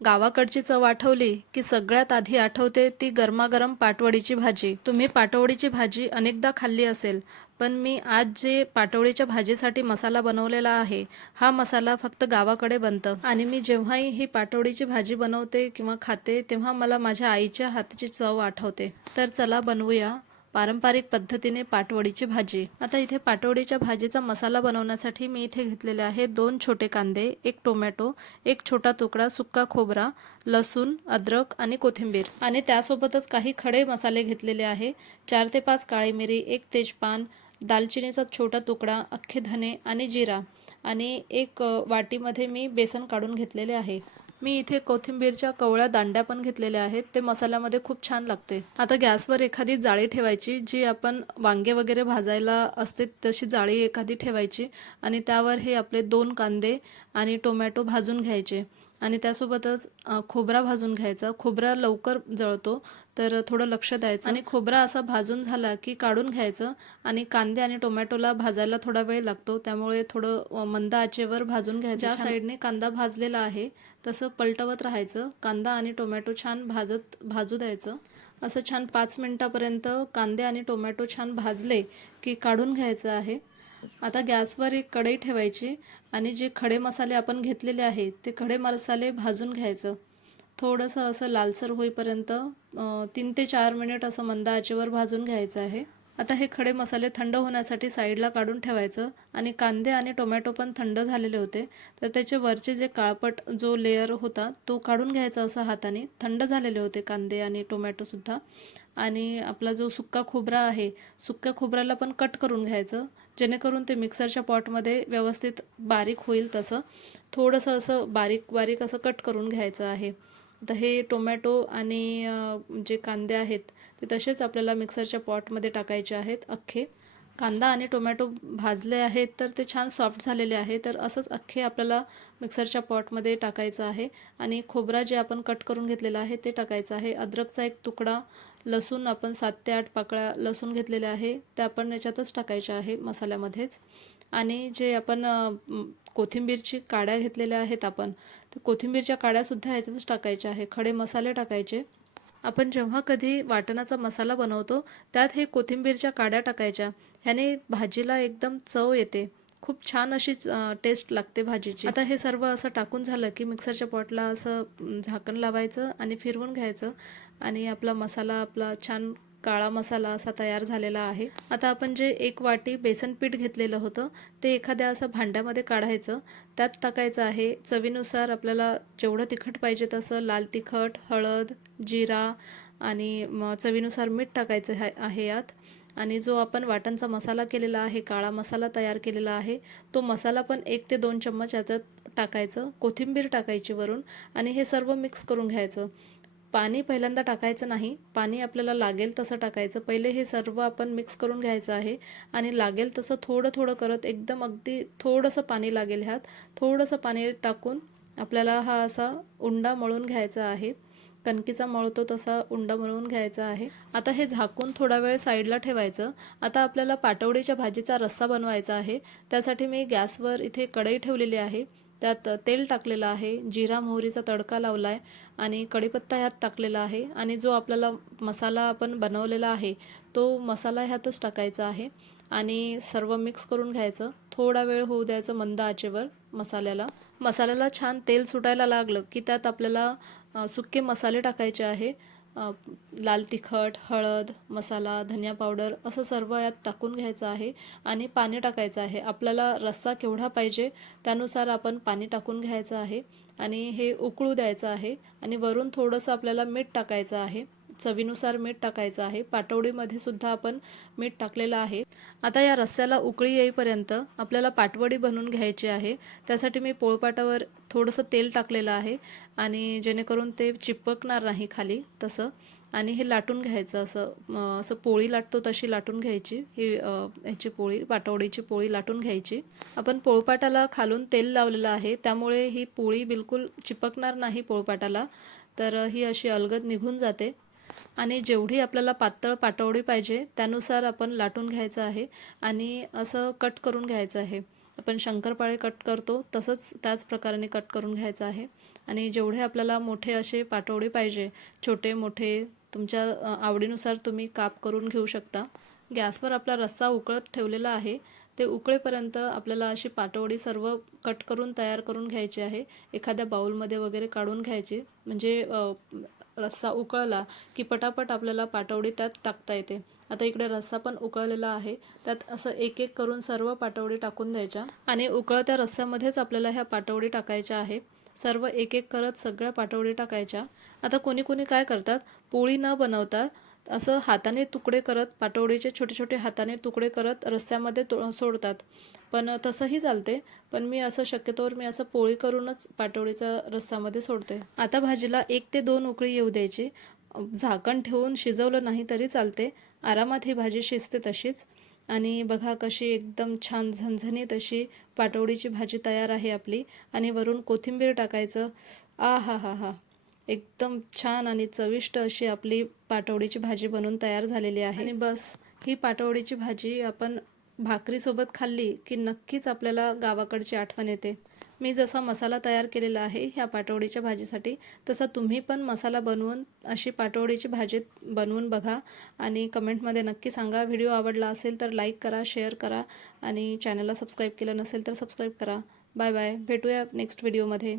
गावाकडची चव आठवली की सगळ्यात आधी आठवते ती गरमागरम पाटवडीची भाजी। तुम्ही पाटवडीची भाजी अनेकदा खाल्ली असेल, पण मी आज जे पाटवडीच्या भाजीसाठी मसाला बनवलेला आहे, हा मसाला फक्त गावाकडे बनतं। आणि मी जेव्हाही ही पाटवडीची भाजी बनवते किंवा खाते तेव्हा मला माझ्या आईच्या हातची चव आठवते। तर चला बनवूया पारंपरिक पद्धतीने पाटवडीची भाजी। आता इथे पाटवडीच्या भाजीचा मसाला बनवण्यासाठी मी इथे घेतलेले आहे 2 छोटे कांदे, 1 टोमॅटो, 1 छोटा तुकडा सुक्का खोबरा, लसूण, अद्रक आणि कोथिंबीर आणि त्यासोबतच काही खडे मसाले घेतलेले आहे। 4 ते 5 काळी मिरी, 1 तेजपान, दालचिनीचा छोटा तुकडा, अख्खे धने आणि जिरा आणि एक वाटीमध्ये मी बेसन काढून घेतलेले आहे। मी इथे कोथिंबीरच्या कवळ्या दांड्या पण घेतलेल्या आहेत, ते मसाल्यामध्ये खूप छान लागते। आता गॅसवर एखादी जाळी ठेवायची, जी आपण वांगे वगैरे भाजायला असते तशी जाळी एखादी ठेवायची आणि त्यावर हे आपले 2 कांदे आणि टोमॅटो भाजून घ्यायचे आणि त्यासोबतच खोबरा भाजून घ्यायचा। खोबरा लवकर जळतो तर थोडं लक्ष द्यायचं आणि खोबरा असा भाजून झाला की काढून घ्यायचं आणि कांदे आणि टोमॅटोला भाजायला थोडा वेळ लागतो, त्यामुळे थोडं मंद आचेवर भाजून घ्यायचं। ज्या साईडने कांदा भाजलेला आहे तसं पलटवत राहायचं। कांदा आणि टोमॅटो छान भाजू द्यायचं। असं छान 5 मिनिटापर्यंत कांदे आणि टोमॅटो छान भाजले की काढून घ्यायचं आहे। आता गॅसवर एक कढई ठेवायची आणि जे खडे मसाले आपण घेतलेले आहेत ते खडे मसाले भाजून घ्यायचं। थोडंसं असं लालसर होईपर्यंत 3 ते 4 मिनिट असं मंद आचेवर भाजून घ्यायचं आहे। आता हे खडे मसाले थंड होण्यासाठी साईडला काढून ठेवायचं आणि कांदे आणि टोमॅटो पण थंड झालेले होते, तर त्याचे वरचे जे काळपट जो लेयर होता तो काढून घ्यायचा असं हाताने। थंड झालेले होते कांदे आणि टोमॅटो सुद्धा। आणि आपला जो सुक्का खोबरा आहे, सुक्या खोबऱ्याला पण कट करून घ्यायचं, जेणेकरून ते मिक्सरच्या पॉटमध्ये व्यवस्थित बारीक होईल। तसं थोडंसं असं बारीक बारीक असं कट करून घ्यायचं आहे। आता हे टोमॅटो आणि जे कांदे आहेत ते तसेच आपल्याला मिक्सरच्या पॉटमध्ये टाकायचे आहेत अख्खे। कांदा आणि टोमॅटो भाजले आहेत तर ते छान सॉफ्ट झालेले आहे, तर असंच अख्खे आपल्याला मिक्सरच्या पॉटमध्ये टाकायचं आहे आणि खोबरा जे आपण कट करून घेतलेला आहे ते टाकायचं आहे। अद्रकचा एक तुकडा, लसूण आपण 7 ते 8 पाकळ्या लसूण घेतलेले आहे त्या आपण याच्यातच टाकायच्या आहे मसाल्यामध्येच। आणि जे आपण कोथिंबीरची काड्या घेतलेल्या आहेत आपण, तर कोथिंबीरच्या काड्यासुद्धा ह्याच्यातच टाकायच्या आहे। खडे मसाले टाकायचे। आपण जेव्हा कधी वाटणाचा मसाला बनवतो त्यात हे कोथिंबीरच्या काड्या टाकायच्या, ह्याने भाजीला एकदम चव येते, खूप छान अशी टेस्ट लागते भाजीची। आता हे सर्व असं टाकून झालं की मिक्सरच्या पॉटला असं झाकण लावायचं आणि फिरवून घ्यायचं आणि आपला मसाला आपला छान काळा मसाला असा तयार झालेला आहे। आता आपण जे 1 वाटी बेसन पीठ घेतलेलं होतं ते एखाद्या असं भांड्यामध्ये काढायचं, त्यात टाकायचं आहे चवीनुसार आपल्याला जेवढं तिखट पाहिजे तसं लाल तिखट, हळद, जिरा आणि चवीनुसार मीठ टाकायचं आहे यात। आणि जो आपण वाटणचा मसाला केलेला आहे, काळा मसाला तयार केलेला आहे, तो मसाला पण 1 ते 2 चम्मच याच्यात टाकायचं। कोथिंबीर टाकायची वरून आणि हे सर्व मिक्स करून घ्यायचं। पाणी पहिल्यांदा टाकायचं नाही, पाणी आपल्याला लागेल तसं टाकायचं। पहिले हे सर्व आपण मिक्स करून घ्यायचं आहे आणि लागेल तसं थोडं थोडं करत एकदम अगदी थोडंसं पाणी लागेल ह्यात, थोडंसं पाणी टाकून आपल्याला हा असा उंडा मळून घ्यायचा आहे। कणकीचा मळतो तसा उंडा मळून घ्यायचा आहे। आता हे झाकून थोडा वेळ साईडला ठेवायचं। आता आपल्याला पाटवडीच्या भाजीचा रस्सा बनवायचा आहे, त्यासाठी मी गॅसवर इथे कढई ठेवलेली आहे, त्यात तेल टाकलेलं आहे, जिरा मोहरीचा तडका लावलाय आणि कढीपत्ता ह्यात टाकलेला आहे आणि जो आपल्याला मसाला आपण बनवलेला आहे तो मसाला ह्यातच टाकायचा आहे आणि सर्व मिक्स करून घ्यायचं। थोडा वेळ होऊ द्यायचं मंद आचेवर मसाल्याला छान तेल सुटायला लागलं की त्यात आपल्याला सुके मसाले टाकायचे आहे। लाल तिखट, हळद, मसाला, धनिया पावडर असं सर्व यात टाकून घ्यायचं आहे आणि पाणी टाकायचं आहे। आपल्याला रस्सा केवढा पाहिजे त्यानुसार आपण पाणी टाकून घ्यायचं आहे आणि हे उकळू द्यायचं आहे आणि वरून थोडंसं आपल्याला मीठ टाकायचं आहे, चवीनुसार मीठ टाकायचं आहे। पाटवडीमध्ये सुद्धा आपण मीठ टाकलेलं आहे। आता या रस्स्याला उकळी येईपर्यंत आपल्याला पाटवडी बनवून घ्यायची आहे। त्यासाठी मी पोळपाटावर थोडंसं तेल टाकलेलं आहे आणि जेणेकरून ते चिपकणार नाही खाली तसं, आणि हे लाटून घ्यायचं असं पोळी लाटतो तशी लाटून घ्यायची। ही ह्याची पोळी, पाटवडीची पोळी लाटून घ्यायची। आपण पोळपाटाला खालून तेल लावलेलं आहे त्यामुळे ही पोळी बिलकुल चिपकणार नाही पोळपाटाला, तर ही अशी अलगद निघून जाते। आणि जेवढी आपल्याला पातळ पाटवडी पाहिजे त्यानुसार आपण लाटून घ्यायचं आहे आणि असं कट करून घ्यायचं आहे। आपण शंकरपाळे कट करतो तसंच त्याच प्रकाराने कट करून घ्यायचं आहे. आणि जेवढे आपल्याला मोठे असे पाटवडी पाहिजे, छोटे मोठे तुमच्या आवडीनुसार तुम्ही काप करून घेऊ शकता. गॅसवर आपला रस्सा उकळत ठेवलेला आहे. ते उकळेपर्यंत आपल्याला अशी पाटवडी सर्व कट करून तयार करून घ्यायची आहे. एखाद्या बाउलमध्ये वगैरे काढून घ्यायची, म्हणजे रस्सा उकळला की पटापट आपल्याला पाटवडी त्यात टाकता येते. आता इकडे रस्सा पण उकळलेला आहे. त्यात असं एक एक करून सर्व पाटवडी टाकून द्यायच्या आणि उकळत्या रस्स्यामध्येच आपल्याला ह्या पाटवडी टाकायच्या आहे. सर्व एक एक करत सगळ्या पाटवडी टाकायच्या. आता कोणी कोणी काय करतात, पोळी न बनवता असं हाताने तुकडे करत, पाटवडीचे छोटे छोटे हाताने तुकडे करत रस्स्यामध्ये सोडतात. पण तसंही चालते, पण मी असं शक्यतोवर मी असं पोळी करूनच पाटवडीचा रस्सामध्ये सोडते. आता भाजीला 1 ते 2 उकळी येऊ द्यायची. झाकण ठेवून शिजवलं नाही तरी चालते, आरामात ही भाजी शिजते तशीच. आणि बघा कशी एकदम छान झणझणीत अशी पाटवडीची भाजी तयार आहे आपली. आणि वरून कोथिंबीर टाकायचं. आ हा हा हा, एकदम छान आणि चविष्ट अशी आपली पाटवडीची भाजी बनून तयार झालेली आहे. आणि बस, ही पाटवडीची भाजी आपण भाकरीसोबत खाल्ली की नक्कीच आपल्याला गावाकडची आठवण येते. मी जसा मसाला तयार केलेला आहे ह्या पाटवडीच्या भाजीसाठी, तसा तुम्ही पण मसाला बनवून अशी पाटवडीची भाजी बनवून बघा आणि कमेंटमध्ये नक्की सांगा. व्हिडिओ आवडला असेल तर लाईक करा, शेअर करा आणि चॅनलला सबस्क्राईब केलं नसेल तर सबस्क्राईब करा. बाय बाय, भेटूया नेक्स्ट व्हिडिओमध्ये.